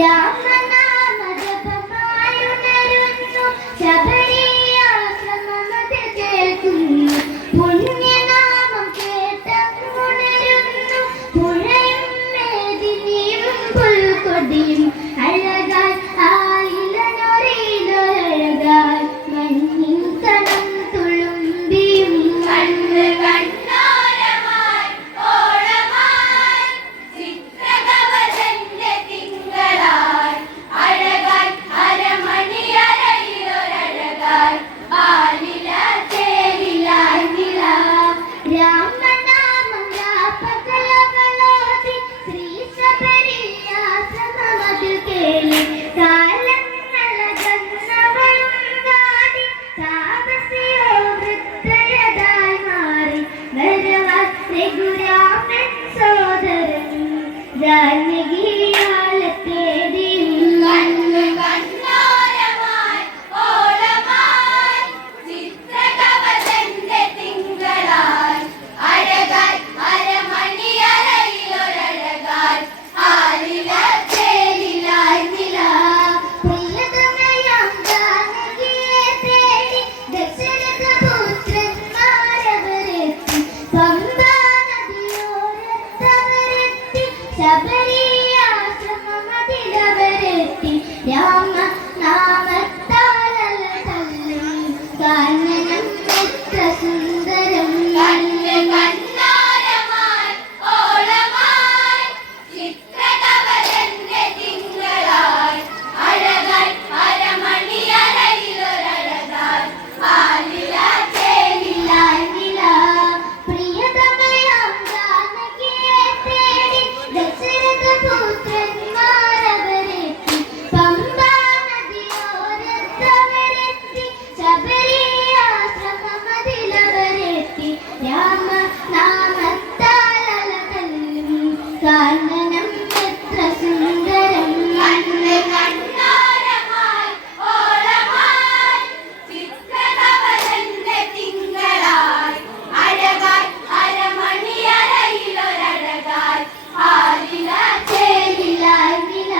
രാമനാമജപമായുണരുന്നു ശബരിയാശ്രമമതിൽ കേൾക്കുന്നു പുണ്യനാമം കേട്ടുണരുന്നു പുഴയും മേദിനിയും പുൽക്കൊടിയും അഴകാൽ ആയിലനൊരിലൊരഴകാൽ മഞ്ഞിൻ കണം തുളുമ്പിയും കണ്ണ് കണ്ണോരമായി ഓളമായി ചിത്രകവചന്റെ തിങ്കളായി അഴകായി അരമണിയറയിലൊരഴകായി ആലില ചേലിലായി നില രാമനാമം രാപകലകളോതി ശ്രീ ശബരിയാശ്രമമതിൽ കേളി കാലങ്ങളകന്നവളും വാടി താപസിയോ വൃദ്ധയതായി മാറി വരവാൻ രഘുരാമൻ സോദരൻ ജാനകിയാലത്തേടി കണ്ണ് കണ്ണോരമായി ഓളമായി ചിത്രകവചന്റെ തിങ്കളായി അഴകായി അരമണിയറയിലൊരഴകായി ആലില ചേലിലായി നില പ്രിയതമയാം ജാനകിയെ തേടി ദശരഥപുത്രന്മാരവരെത്തി പമ്പാ നദിയോരത്തവരെത്തി ശബരിയാശ്രമമതിലവരെത്തി രാമ നാമത്താലല്ല തല്ലും കാനനം എത്ര സുന്ദരം കണ്ണ് കണ്ണോരമായി ഓളമായി ചിത്രകവചന്റെ തിങ്കളായി അഴകായി അരമണിയറയിലൊരഴകായി ആലില ചേലിലായി നില പ്രിയതമയാം ജാനകിയെ തേടി ദശരഥപുത്രന്മാരവരെത്തി പമ്പാ നദിയോരത്തവരെത്തി ശബരിയാശ്രമമതിലവരെത്തി രാമ നാമത്താലല തല്ലും കാനനം എത്ര സുന്ദരം കണ്ണ് കണ്ണോരമായി ഓളമായി ചിത്രകവചന്റെ തിങ്കളായി അഴകായി അരമണിയറയിലൊരഴകായി ആലില ചേലിലായി നില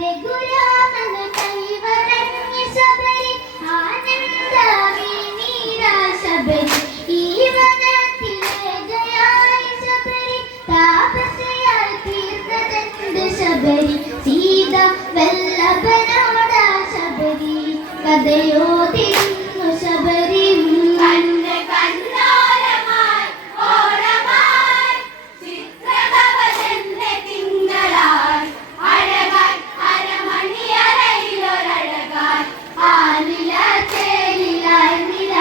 രഘുരാമന് കൈവണങ്ങി ശബരി ആനന്ദമേ നീരാ ശബരി ഈ വനത്തിലെ ജയായി ശബരി താപസയായി തീർന്നതെന്ത് ശബരി സീത വല്ലഭനോടാ ശബരി കഥയോതിരുന്നു ശബരി കണ്ണ് കണ്ണോരമായി ഓളമായി ചിത്രകവചന്റെ തിങ്കളായി അഴകായി അരമണിയറയിലൊരഴകായി ആലില ചേലിലായി നില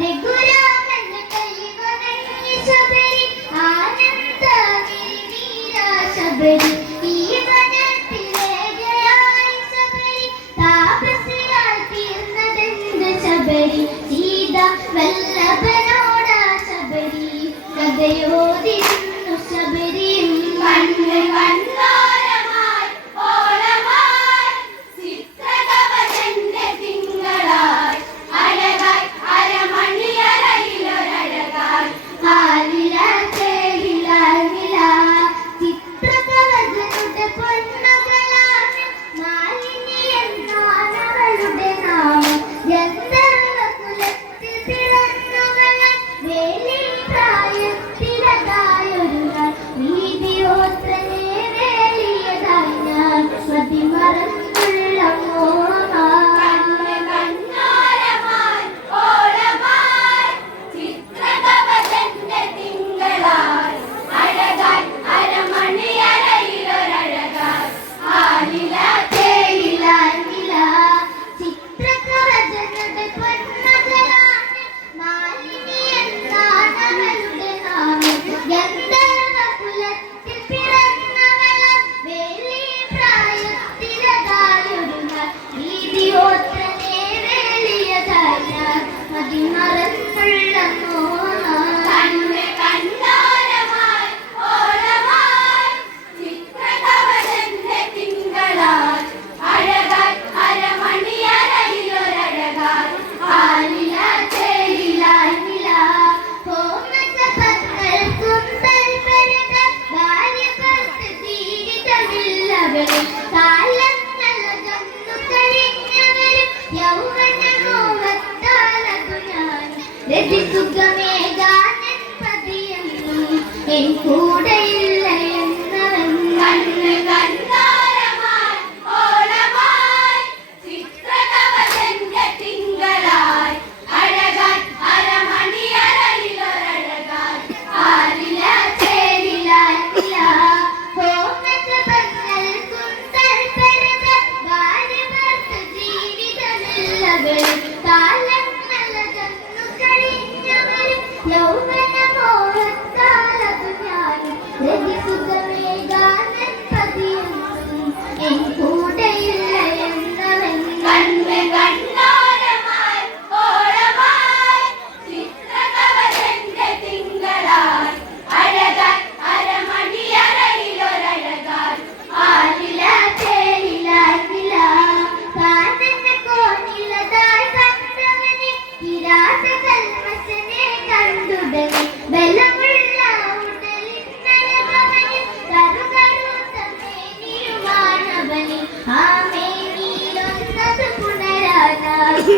രഘുരാമന് കൈവണങ്ങി ശബരി ആനന്ദമേ നീരാ ശബരി ഈ വനത്തിലെ ജയായി ശബരി താപസിയായി തീർന്നതെന്ത് ശബരി സീത വല്ലഭനോടാ ശബരി കഥയോതിരുന്നു ശബരി കണ്ണ് കണ്ണോരമായി ഓളമായി ചിത്രകവചന്റെ തിങ്കളായി അഴകായി അരമണിയറയിലൊരഴകായി ആലില ചേലിലായി നില ചിത്രകവചനുടെ പൊന്മകളാണ് മാലിനി എന്നാണവളുടെ നാമം ഗന്ധർവകുലത്തിൽ പിറന്നവളായി വേലി പ്രായത്തിലതായൊരു നാൾ വീതിയോത്രനെ വേലിയതായി ഞാൻ മതിമറന്നുള്ള മോഹമായി കണ്ണോരമായി ഓളമായി ചിത്രകവചന്റെ തിങ്കളായി അഴകായി അരമണിയറയിലൊരഴകായി ആലില ചേലിലായി നില ചിത്രകവചനുടെ പൊന്മകളാണ് മാലിനി എന്നാണവളുടെ നാമം ഗന്ധർവകുലത്തിൽ പിറന്നവളായി വേലി പ്രായത്തിലതായൊരു നാൾ വീതിയോത്രനെ വേലിയതായി ഞാൻ മതിമറന്നുള്ള മോഹമായി കണ്ണ് കണ്ണോരമായി ഓളമായി ചിത്രകവചന്റെ തിങ്കളായി അഴകായി അരമണിയറയിലൊരഴകായി ആലില ചേലിലായി നില ഹോമജപങ്ങൾ കുന്തൽ പെരുക ഭാര്യ ഭർത്തൃ ജീവിതമില്ലവളെ കാലങ്ങളകന്നു കഴിഞ്ഞവരും യൗവനമോഹത്താലതു ഞാൻ രതിസുഖമേകാനൻ പതിയെന്നും എൻ കൂടെയില്ല എന്നവൻ കണ്ണ് കണ്ണാരമായി ഓളമായി ചിത്രകവചന്റെ തിങ്കളായി അഴകാൻ അരമണിയറയിലൊരഴകാൻ ആലില ചേരില ഹോമത്തെ പന്നൽ കുന്തൽ പെരുക ഭാര്യമാർക്ക് ജീവിതമില്ലവരും കാലങ്ങളകന്നു കഴിഞ്ഞവരും യൗവനമോഹത്താലതു ഞാനും രതിസുഖമേകാനൻ പതിയെന്നും എൻ കൂടെയില്ല എന്നവൻ കണ്ണ് കണ്ണോരമായി ഓളമായി ചിത്രകവചന്റെ തിങ്കളായി അഴകാൻ അരമണിയറയിലൊരഴകാൻ ആലില ചേരില കാനന്റെ കോണിലതായി കണ്ടവനെ കിരാത കൽമശനെ കണ്ടുടനെ ബലമുള്ള ഉടലിന്നഴകവനെ കറുകറുത്ത മേനിയുമാണവനെ ആ മേനിയിലൊന്നത് പുണരാനായി